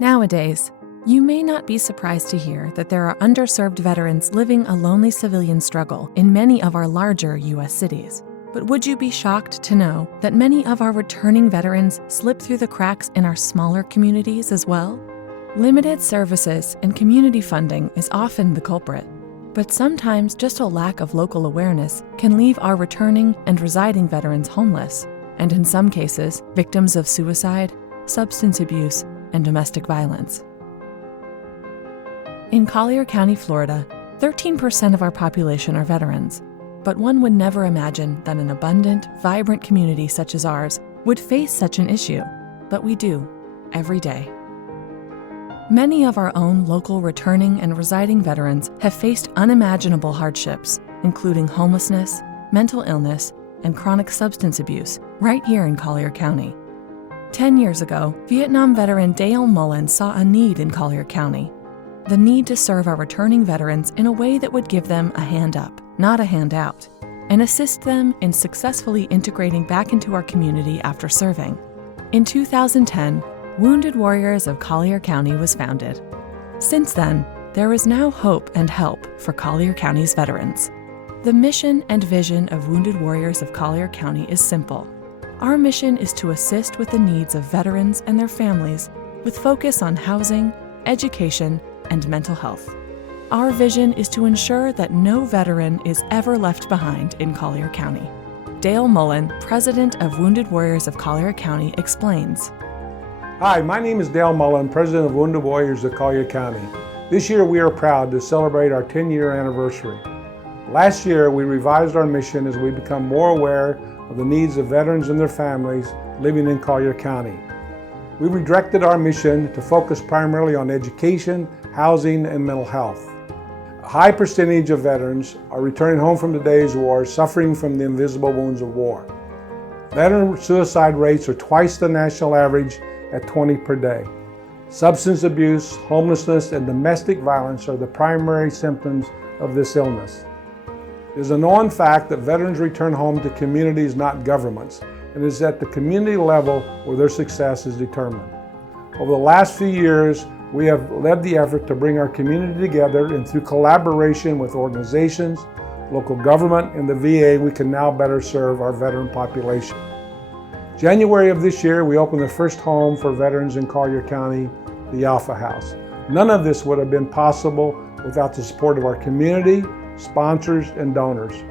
Nowadays, you may not be surprised to hear that there are underserved veterans living a lonely civilian struggle in many of our larger U.S. cities. But would you be shocked to know that many of our returning veterans slip through the cracks in our smaller communities as well? Limited services and community funding is often the culprit, but sometimes just a lack of local awareness can leave our returning and residing veterans homeless, and in some cases, victims of suicide, substance abuse, and domestic violence. In Collier County, Florida, 13% of our population are veterans, but one would never imagine that an abundant, vibrant community such as ours would face such an issue, but we do, every day. Many of our own local returning and residing veterans have faced unimaginable hardships, including homelessness, mental illness, and chronic substance abuse right here in Collier County. 10 years ago, Vietnam veteran Dale Mullen saw a need in Collier County, the need to serve our returning veterans in a way that would give them a hand up, not a handout, and assist them in successfully integrating back into our community after serving. In 2010, Wounded Warriors of Collier County was founded. Since then, there is now hope and help for Collier County's veterans. The mission and vision of Wounded Warriors of Collier County is simple. Our mission is to assist with the needs of veterans and their families with focus on housing, education, and mental health. Our vision is to ensure that no veteran is ever left behind in Collier County. Dale Mullen, president of Wounded Warriors of Collier County, explains. Hi, my name is Dale Mullen, president of Wounded Warriors of Collier County. This year we are proud to celebrate our 10-year anniversary. Last year we revised our mission as we become more aware of the needs of veterans and their families living in Collier County. We redirected our mission to focus primarily on education, housing, and mental health. A high percentage of veterans are returning home from today's war suffering from the invisible wounds of war. Veteran suicide rates are twice the national average at 20 per day. Substance abuse, homelessness, and domestic violence are the primary symptoms of this illness. It is a known fact that veterans return home to communities, not governments, and it is at the community level where their success is determined. Over the last few years, we have led the effort to bring our community together, and through collaboration with organizations, local government, and the VA, we can now better serve our veteran population. January of this year, we opened the first home for veterans in Collier County, the Alpha House. None of this would have been possible without the support of our community, sponsors, and donors.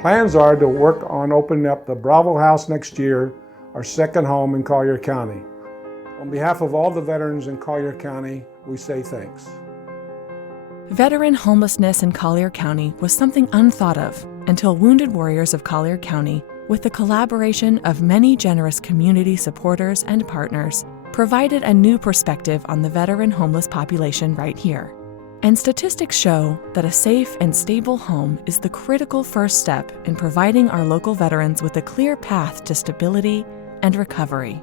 Plans are to work on opening up the Bravo House next year, our second home in Collier County. On behalf of all the veterans in Collier County, we say thanks. Veteran homelessness in Collier County was something unthought of until Wounded Warriors of Collier County, with the collaboration of many generous community supporters and partners, provided a new perspective on the veteran homeless population right here. And statistics show that a safe and stable home is the critical first step in providing our local veterans with a clear path to stability and recovery.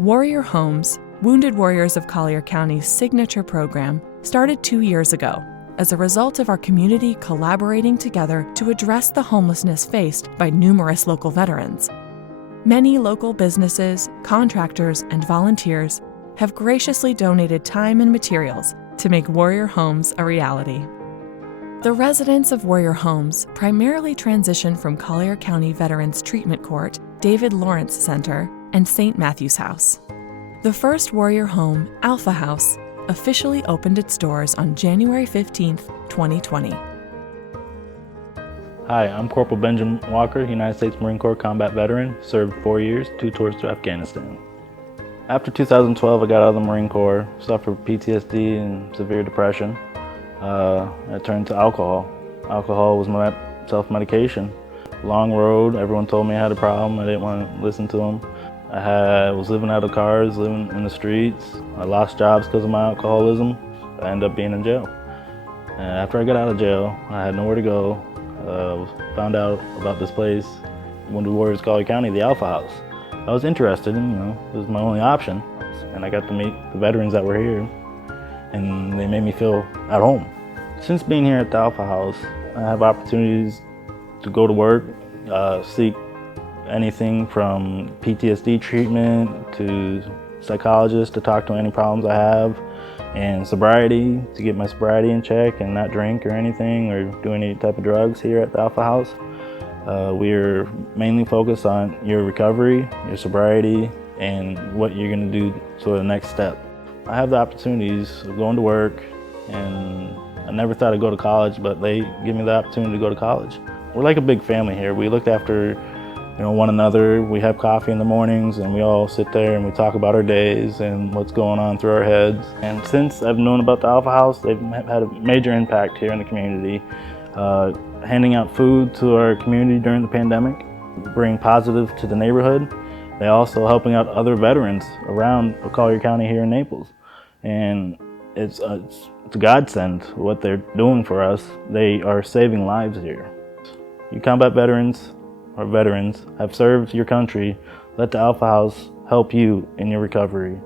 Warrior Homes, Wounded Warriors of Collier County's signature program, started 2 years ago as a result of our community collaborating together to address the homelessness faced by numerous local veterans. Many local businesses, contractors, and volunteers have graciously donated time and materials to make Warrior Homes a reality. The residents of Warrior Homes primarily transition from Collier County Veterans Treatment Court, David Lawrence Center, and St. Matthew's House. The first Warrior Home, Alpha House, officially opened its doors on January 15, 2020. Hi, I'm Corporal Benjamin Walker, United States Marine Corps combat veteran, served 4 years, 2 tours to Afghanistan. After 2012, I got out of the Marine Corps, suffered PTSD and severe depression. I turned to alcohol. Alcohol was my self-medication. Long road, everyone told me I had a problem, I didn't want to listen to them. I was living out of cars, living in the streets. I lost jobs because of my alcoholism. I ended up being in jail. And after I got out of jail, I had nowhere to go. Found out about this place, Wounded Warriors Collier County, the Alpha House. I was interested, and it was my only option. And I got to meet the veterans that were here, and they made me feel at home. Since being here at the Alpha House, I have opportunities to go to work, seek anything from PTSD treatment to psychologist to talk to any problems I have, and sobriety to get my sobriety in check and not drink or anything or do any type of drugs here at the Alpha House. We're mainly focused on your recovery, your sobriety, and what you're going to do to the next step. I have the opportunities of going to work, and I never thought I'd go to college, but they give me the opportunity to go to college. We're like a big family here. We look after one another. We have coffee in the mornings, and we all sit there and we talk about our days and what's going on through our heads. And since I've known about the Alpha House, they've had a major impact here in the community, handing out food to our community during the pandemic, bring positive to the neighborhood. They're also helping out other veterans around Collier County here in Naples. And it's a godsend what they're doing for us. They are saving lives here. You combat veterans or veterans have served your country. Let the Alpha House help you in your recovery.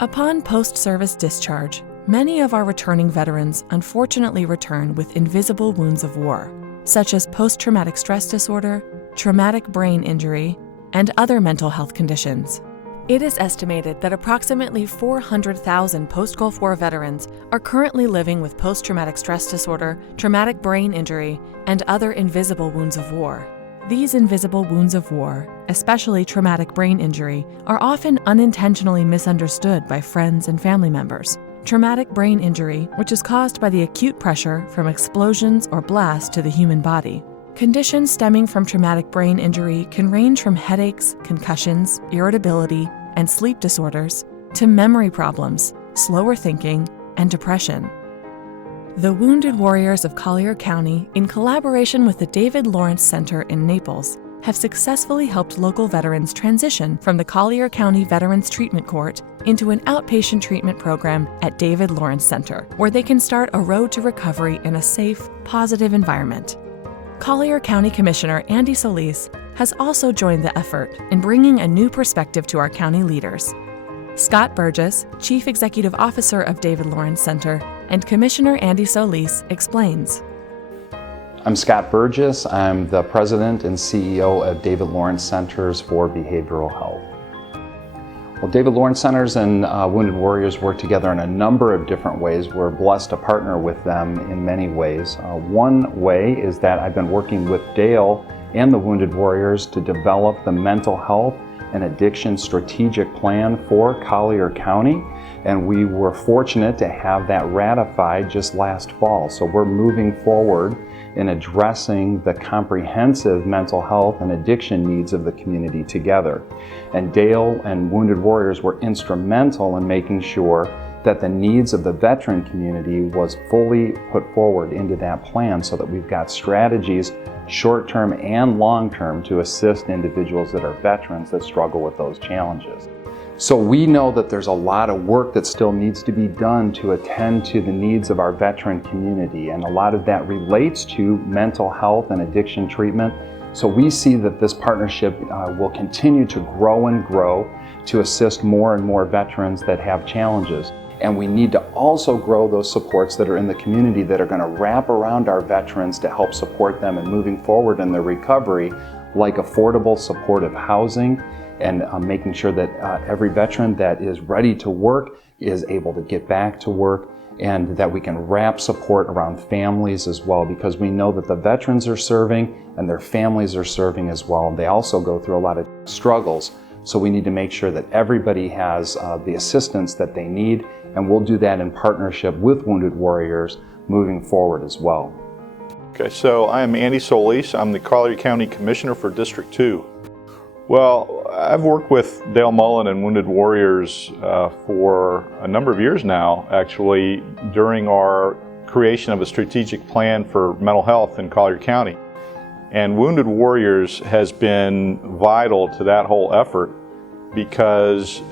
Upon post-service discharge, many of our returning veterans unfortunately return with invisible wounds of war, such as post-traumatic stress disorder, traumatic brain injury, and other mental health conditions. It is estimated that approximately 400,000 post-Gulf War veterans are currently living with post-traumatic stress disorder, traumatic brain injury, and other invisible wounds of war. These invisible wounds of war, especially traumatic brain injury, are often unintentionally misunderstood by friends and family members. Traumatic brain injury, which is caused by the acute pressure from explosions or blasts to the human body. Conditions stemming from traumatic brain injury can range from headaches, concussions, irritability, and sleep disorders, to memory problems, slower thinking, and depression. The Wounded Warriors of Collier County, in collaboration with the David Lawrence Center in Naples, have successfully helped local veterans transition from the Collier County Veterans Treatment Court into an outpatient treatment program at David Lawrence Center, where they can start a road to recovery in a safe, positive environment. Collier County Commissioner Andy Solis has also joined the effort in bringing a new perspective to our county leaders. Scott Burgess, Chief Executive Officer of David Lawrence Center, and Commissioner Andy Solis explains. I'm Scott Burgess. I'm the President and CEO of David Lawrence Centers for Behavioral Health. Well, David Lawrence Centers and Wounded Warriors work together in a number of different ways. We're blessed to partner with them in many ways. One way is that I've been working with Dale and the Wounded Warriors to develop the mental health and addiction strategic plan for Collier County, and we were fortunate to have that ratified just last fall. So we're moving forward in addressing the comprehensive mental health and addiction needs of the community together. And Dale and Wounded Warriors were instrumental in making sure that the needs of the veteran community was fully put forward into that plan so that we've got strategies short-term and long-term to assist individuals that are veterans that struggle with those challenges. So we know that there's a lot of work that still needs to be done to attend to the needs of our veteran community, and a lot of that relates to mental health and addiction treatment. So we see that this partnership will continue to grow and grow to assist more and more veterans that have challenges. And we need to also grow those supports that are in the community that are going to wrap around our veterans to help support them in moving forward in their recovery, like affordable supportive housing, and making sure that every veteran that is ready to work is able to get back to work, and that we can wrap support around families as well, because we know that the veterans are serving and their families are serving as well. And they also go through a lot of struggles. So we need to make sure that everybody has the assistance that they need, and we'll do that in partnership with Wounded Warriors moving forward as well. Okay, so I am Andy Solis. I'm the Collier County Commissioner for District 2. Well, I've worked with Dale Mullen and Wounded Warriors for a number of years now, actually, during our creation of a strategic plan for mental health in Collier County. And Wounded Warriors has been vital to that whole effort because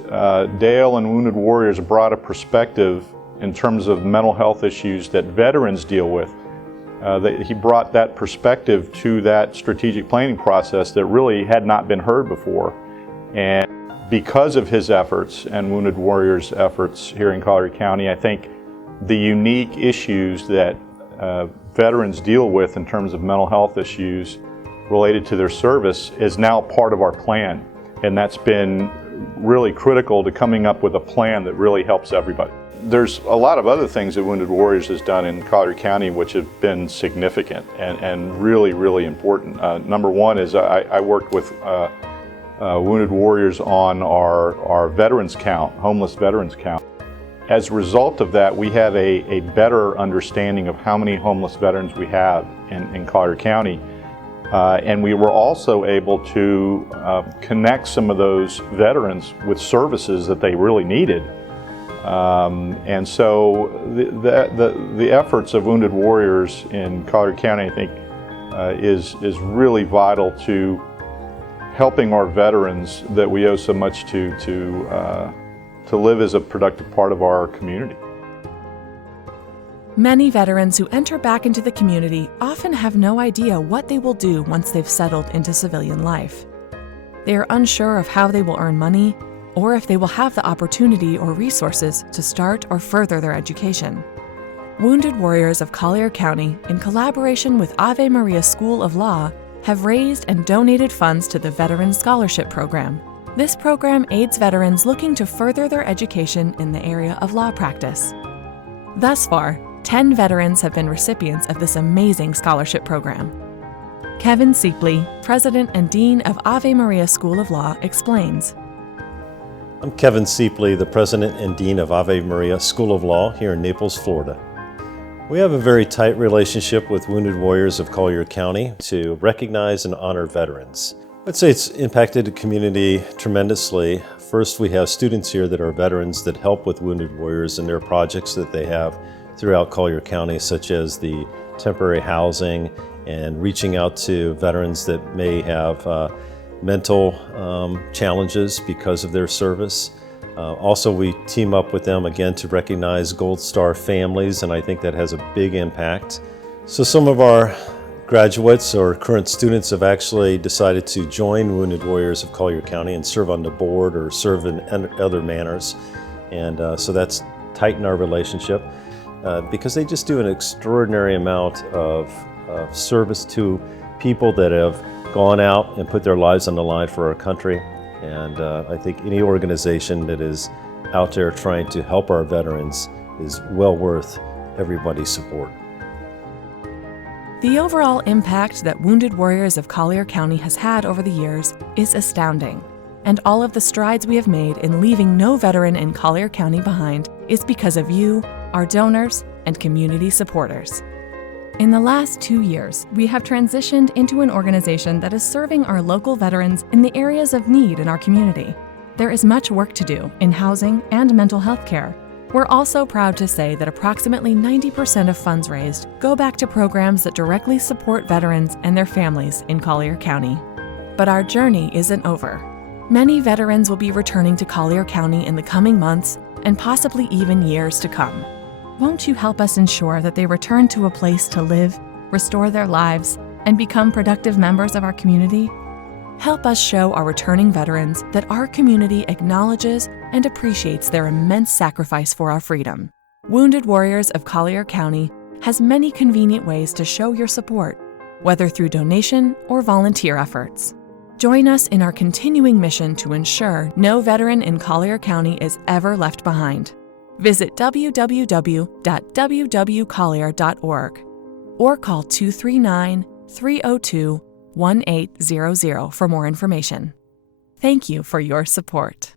Dale and Wounded Warriors brought a perspective in terms of mental health issues that veterans deal with. He brought that perspective to that strategic planning process that really had not been heard before. And because of his efforts and Wounded Warriors' efforts here in Collier County, I think the unique issues that veterans deal with in terms of mental health issues related to their service is now part of our plan. And that's been really critical to coming up with a plan that really helps everybody. There's a lot of other things that Wounded Warriors has done in Collier County which have been significant and really, really important. Number one is I worked with Wounded Warriors on our veterans count, homeless veterans count. As a result of that, we have a better understanding of how many homeless veterans we have in Collier County. And we were also able to connect some of those veterans with services that they really needed. And so the efforts of Wounded Warriors in Collier County, I think, is really vital to helping our veterans that we owe so much to live as a productive part of our community. Many veterans who enter back into the community often have no idea what they will do once they've settled into civilian life. They are unsure of how they will earn money, or if they will have the opportunity or resources to start or further their education. Wounded Warriors of Collier County, in collaboration with Ave Maria School of Law, have raised and donated funds to the Veteran Scholarship Program. This program aids veterans looking to further their education in the area of law practice. Thus far, 10 veterans have been recipients of this amazing scholarship program. Kevin Siepley, President and Dean of Ave Maria School of Law, explains. I'm Kevin Siepley, the President and Dean of Ave Maria School of Law here in Naples, Florida. We have a very tight relationship with Wounded Warriors of Collier County to recognize and honor veterans. I'd say it's impacted the community tremendously. First, we have students here that are veterans that help with Wounded Warriors and their projects that they have throughout Collier County, such as the temporary housing and reaching out to veterans that may have mental challenges because of their service. Also, we team up with them again to recognize Gold Star families, and I think that has a big impact. So some of our graduates or current students have actually decided to join Wounded Warriors of Collier County and serve on the board or serve in other manners. And so that's tightened our relationship because they just do an extraordinary amount of service to people that have gone out and put their lives on the line for our country. And I think any organization that is out there trying to help our veterans is well worth everybody's support. The overall impact that Wounded Warriors of Collier County has had over the years is astounding, and all of the strides we have made in leaving no veteran in Collier County behind is because of you, our donors, and community supporters. In the last 2 years, we have transitioned into an organization that is serving our local veterans in the areas of need in our community. There is much work to do in housing and mental health care. We're also proud to say that approximately 90% of funds raised go back to programs that directly support veterans and their families in Collier County. But our journey isn't over. Many veterans will be returning to Collier County in the coming months and possibly even years to come. Won't you help us ensure that they return to a place to live, restore their lives, and become productive members of our community? Help us show our returning veterans that our community acknowledges and appreciates their immense sacrifice for our freedom. Wounded Warriors of Collier County has many convenient ways to show your support, whether through donation or volunteer efforts. Join us in our continuing mission to ensure no veteran in Collier County is ever left behind. Visit www.wwcollier.org or call 239-302-1800 for more information. Thank you for your support.